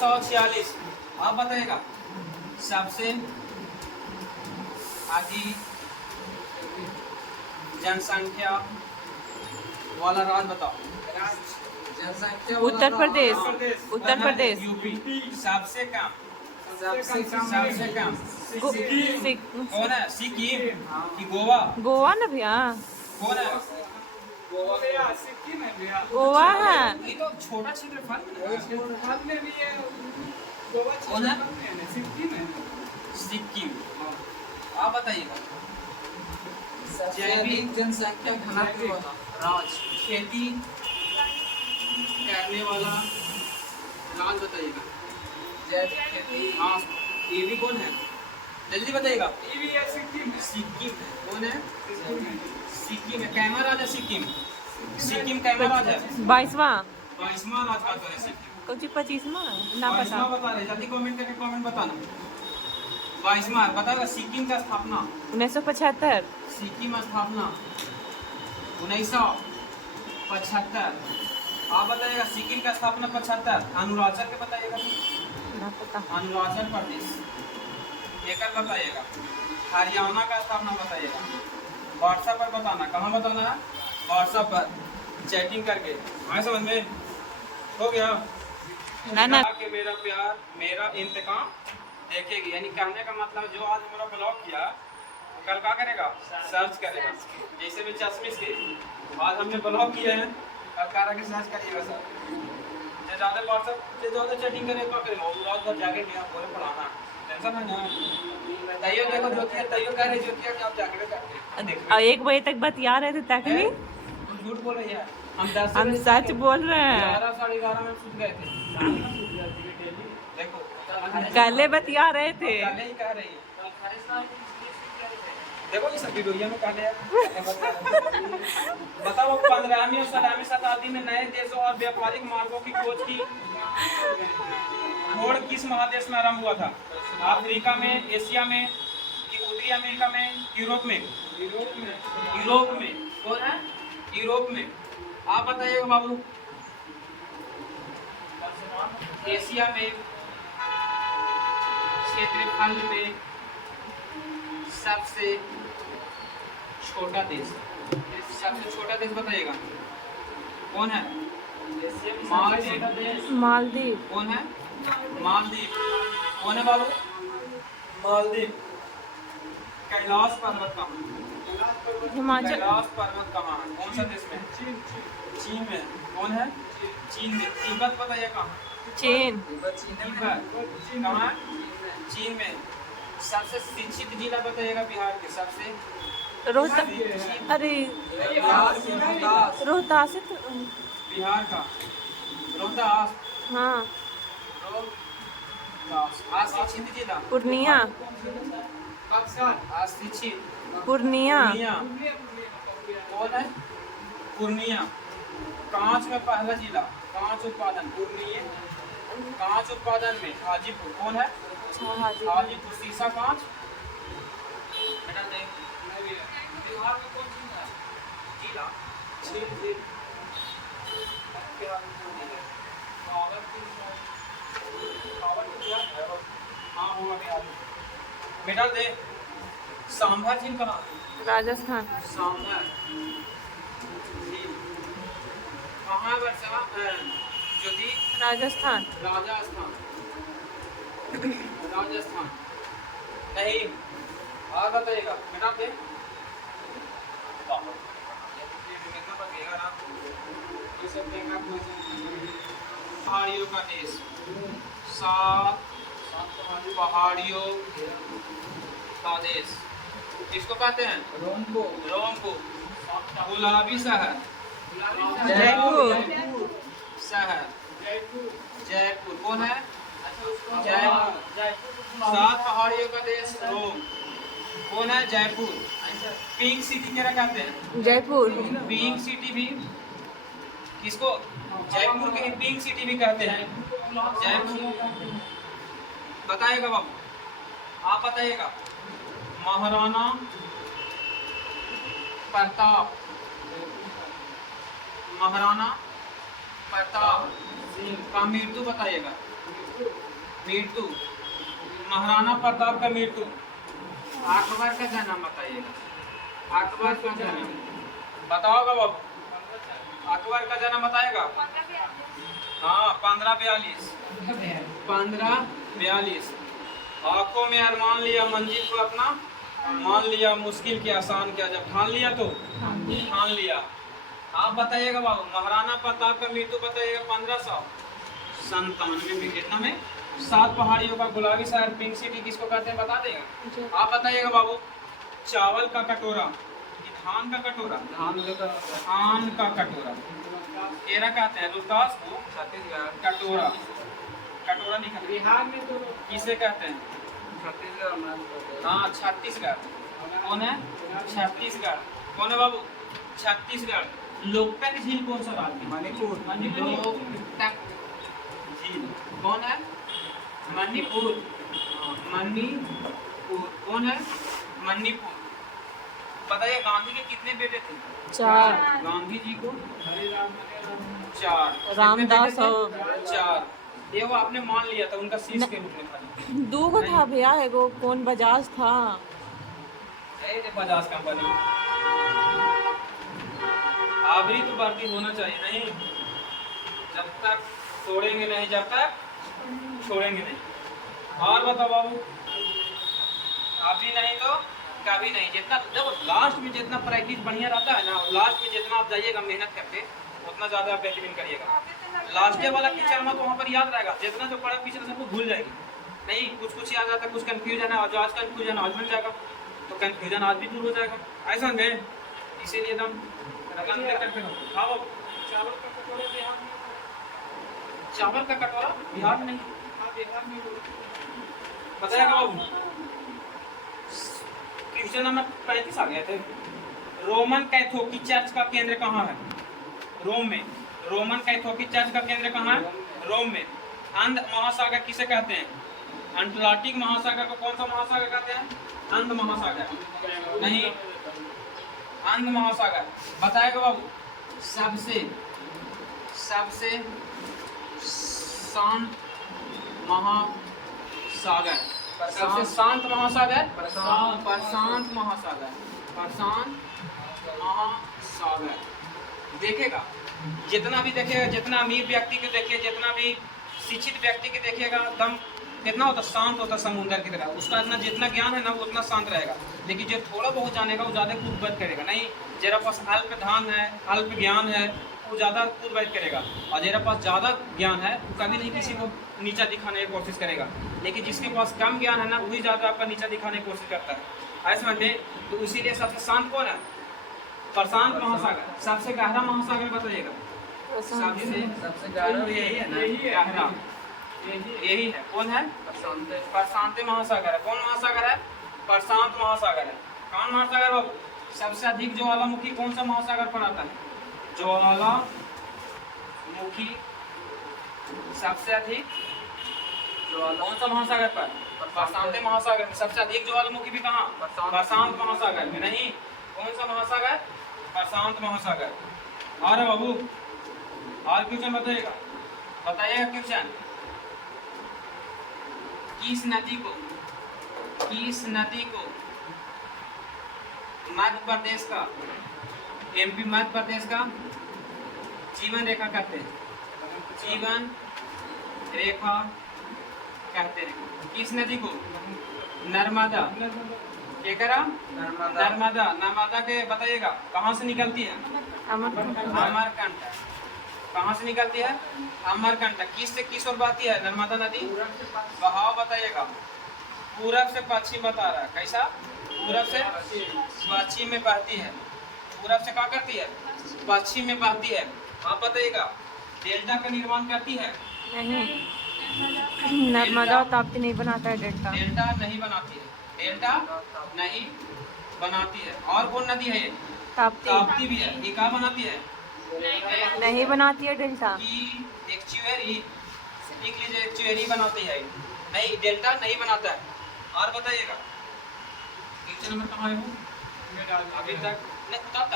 246। आप बताइएगा सबसे अधिक जनसंख्या वाला राज्य बताओ। जनसंख्या उत्तर प्रदेश। उत्तर है प्रदेश। यूपी। सबसे कम सबसे कम कौन है? सिक्किम कि गोवा? गोवा ना भैया, कौन है? गोवा है। ये तो छोटा क्षेत्र फल में भी है। कौन है? सिक्किम। आप बताइएगा सबसे अधिक जनसंख्या घनत्व वाला राज्य। खेती करने वाला राज्य बताइएगा। जैविक खेती। हाँ, ये भी कौन है? जल्दी बताइएगा। ये भी है सिक्किम। सिक्किम है। कौन है? सिक्किम है। कैमरा राज्य सिक्किम। सिक्किम कैमरा राज्य है? 22वां 22वां राज्य का तो है सिक्किम। कुछ 25वां ना पता। 22वां बता रहे, जल्दी कमेंट करके कमेंट बताना। 22वां बताएगा। सिक्किम का स्थापना 1975। सिक्किम स्थापना 1975। आप बताइएगा सिक्किम का स्थापना 75। अरुणाचल के बताइएगा। ना पता। अरुणाचल प्रदेश एक बताइएगा। हरियाणा का स्थापना बताइएगा। व्हाट्सएप पर बताना। कहाँ बताना है? व्हाट्सएप पर चैटिंग करके। आए समझ में? हो गया ना कि मेरा प्यार मेरा इंतकाम देखेगी, यानी कहने का मतलब जो आज मेरा ब्लॉग किया वो कल क्या करेगा? सर्च करेगा। जैसे भी चश्मिश की आज हमने ब्लॉग किया है, कल कह के सर्च करिएगा सर। जो ज़्यादा व्हाट्सएप से ज़्यादा चैटिंग करे तो करेगा ब्लॉग पर जाके नहीं बोले पढ़ाना। टेंशन है ना? तैयो देखो ज्योतिया, तैयो कह रहे ज्योतिया कि आप जाके करते हैं। 1 बजे तक बतिया रहे थे तक नहीं। तुम झूठ बोल रही है। हम सच बोल रहे हैं। 11 साढ़े 11 में सूत गए थे। देखो कल बतिया रहे थे। पहले ही कह रही है। देखो इस वीडियो में पहले बताओ 15वीं और 16वीं शताब्दी में नए देशों और व्यापारिक मार्गों की खोज की होड़ किस महादेश में आरंभ हुआ था? अफ्रीका में, एशिया में, कि उत्तरी अमेरिका में, यूरोप में? यूरोप में। कौन है? यूरोप में। आप बताइएगा बाबू। एशिया में क्षेत्रफल में सबसे छोटा देश। सबसे छोटा देश बताइएगा। कौन है? मालदीव। मालदीव। कौन है? मालदीव। कौन है बाबू? मालदीव। कैलाश पर्वत कहाँ? हिमाचल। कैलाश पर्वत कहाँ है? कौन सा देश में? चीन में। कौन है? चीन में। तिब्बत बताइए कहाँ? चीन। तिब्बत कहाँ है? चीन में। सबसे शिक्षित जिला बताइएगा बिहार के। सबसे रोहतास। अरे रोहतास है तो। बिहार का रोहतास। हाँ। रोहतास। अशिक्षित जिला पूर्णिया। अशिक्षित पूर्णिया। कौन है? पूर्णिया। कांच में पहला जिला। कांच उत्पादन पूर्णिया। कांच उत्पादन में हाजीपुर। कौन है? हाजीपुर। शीशा कांच। बिहार में कौन जिला? हाँ होगा बिहार में। बेटा दे सांभर झील कहाँ? राजस्थान। सांभर झील कहाँ बरसा? ज्योति? राजस्थान। राजस्थान। राजस्थान नहीं। और बताइएगा बेटा दे। पहाड़ियों का देश। 7 पहाड़ियों का देश किसको कहते हैं? रोम को। गुलाबी शहर। जयपुर। शहर जयपुर। कौन है? जयपुर। 7 पहाड़ियों का देश रोम। कौन है? जयपुर। पिंक सिटी क्या कहते हैं? जयपुर। पिंक सिटी भी किसको? जयपुर के ही पिंक सिटी भी कहते हैं। जयपुर। बताइएगा बाबू। आप बताइएगा। महाराणा प्रताप। महाराणा प्रताप का मृत्यु बताइएगा। मृत्यु, महाराणा प्रताप का मृत्यु। अकबर का जन्म बताइएगा, अकबर का जन्म बताओगा बाबू, अकबर का जन्म बताएगा। हाँ 1542, 1542। आंखों में अरमान लिया, मंजिल को अपना मान लिया, मुश्किल के आसान किया, जब ठान लिया तो ठान लिया। आप बताइएगा बाबू, महाराणा प्रताप का मृत्यु बताइएगा 1597 में। कितना में? 7 पहाड़ियों का गुलाबी शहर पिंक सिटी किसको कहते हैं बता देगा। आप बताइएगा बाबू, चावल का कटोरा, धान का कटोरा, धान का कटोरा तेरा कहते हैं, रोहतास को छत्तीसगढ़ कटोरा, कटोरा निकल बिहार में तो किसे कहते हैं? हाँ छत्तीसगढ़। कौन है? छत्तीसगढ़। कौन है बाबू? छत्तीसगढ़। लोकटक झील कौन सा राज्य? मणिपुर। लोकटक झील कौन है? मणिपुर। मणिपुर कौन है? मणिपुर। बताइए गांधी के कितने बेटे थे? 4। गांधी जी को 4। रामदास और 4। ये वो आपने मान लिया था उनका शीश के रूप में था। 2 गो था भैया, एगो कौन बजाज था। बजाज कंपनी। आबरी तो भर्ती होना चाहिए, नहीं जब तक छोड़ेंगे नहीं, जब तक छोड़ेंगे नहीं। और बताओ बाबू, अभी नहीं तो कभी नहीं। जितना जब लास्ट में जितना प्रैक्टिस बढ़िया रहता है ना, लास्ट में जितना आप जाइएगा मेहनत करके उतना ज़्यादा आप बेहतरीन करिएगा। लास्ट वाला टीचर में तो वहाँ पर याद रहेगा, जितना जो पढ़ा पीछे सबको भूल जाएगी। नहीं कुछ कुछ याद आता है, कुछ कन्फ्यूजन है, और जो आज कन्फ्यूजन आज बन जाएगा तो कन्फ्यूजन आज भी दूर हो जाएगा। ऐसा नहीं, इसीलिए एकदम करते हो। खाओ चावल का कटोरा बिहार में नहीं, बताएगा बाबू। क्वेश्चन नंबर 35 आ गए थे। रोमन कैथोलिक चर्च का केंद्र कहाँ है? रोम में। रोमन कैथोलिक चर्च का केंद्र कहाँ है? रोम में। अंध महासागर किसे कहते हैं? अटलांटिक महासागर को कौन सा महासागर कहते हैं? अंध महासागर। नहीं, अंध महासागर। बताएगा बाबू, सबसे शांत महासागर, सबसे शांत महासागर प्रशांत महासागर, प्रशांत महासागर। देखेगा जितना भी देखेगा, जितना अमीर व्यक्ति को देखिए, जितना भी शिक्षित व्यक्ति को देखिएगा, एकदम कितना होता शांत होता समुद्र की तरह। उसका इतना जितना ज्ञान है ना वो उतना शांत रहेगा। लेकिन जो थोड़ा बहुत जानेगा वो ज़्यादा कूद बैठ करेगा। नहीं, जरा पास अल्प ध्यान है, अल्प ज्ञान है, वो ज़्यादा कूद बैठ करेगा। और जरा पास ज़्यादा ज्ञान है वो कभी नहीं किसी को नीचा दिखाने की कोशिश करेगा। लेकिन जिसके पास कम ज्ञान है ना वही ज़्यादा आपका नीचा दिखाने की कोशिश करता है। ऐसे में तो इसीलिए सबसे शांत कौन है? प्रशांत महासागर। सबसे गहरा महासागर बताइएगा। सबसे गहरा यही है ना, गहरा यही है। कौन है? प्रशांत महासागर है। कौन महासागर है? प्रशांत महासागर है। कौन महासागर बाबू? सबसे अधिक ज्वालामुखी कौन सा महासागर पर आता है? ज्वालामुखी सबसे अधिक कौन सा महासागर पर? प्रशांत महासागर में। सबसे अधिक ज्वालामुखी भी कहाँ? प्रशांत महासागर में। नहीं, कौन सा महासागर? प्रशांत महासागर। और बाबू और क्वेश्चन बताइएगा, बताइएगा क्वेश्चन। किस नदी को मध्य प्रदेश का, एमपी मध्य प्रदेश का जीवन रेखा कहते हैं? जीवन रेखा कहते हैं। किस नदी को? नर्मदा। क्या करा? नर्मदा। नर्मदा के बताइएगा कहाँ से निकलती है? अमरकंटक। कहाँ से निकलती है? अमरकंटक। किस से किस ओर बहती है नर्मदा नदी? बहाव बताइएगा। पूरब से पश्चिम बता रहा है। कैसा? पूरब से पश्चिम में बहती है। पूरब से क्या करती है? पश्चिम में बहती है। आप बताइएगा डेल्टा का निर्माण करती है? नहीं, नर्मदा ताप्ती नहीं बनाता है डेल्टा। डेल्टा नहीं बनाती है। डेल्टा नहीं बनाती है। और कौन नदी है? ताप्ती भी है। ये क्या बनाती है? नहीं बनाती है डेल्टा। एक्चुअली बनाती है। नहीं, डेल्टा नहीं बनाता है। और बताइएगा क्वेश्चन नंबर कहाँ है वो? अभी तक नहीं, तब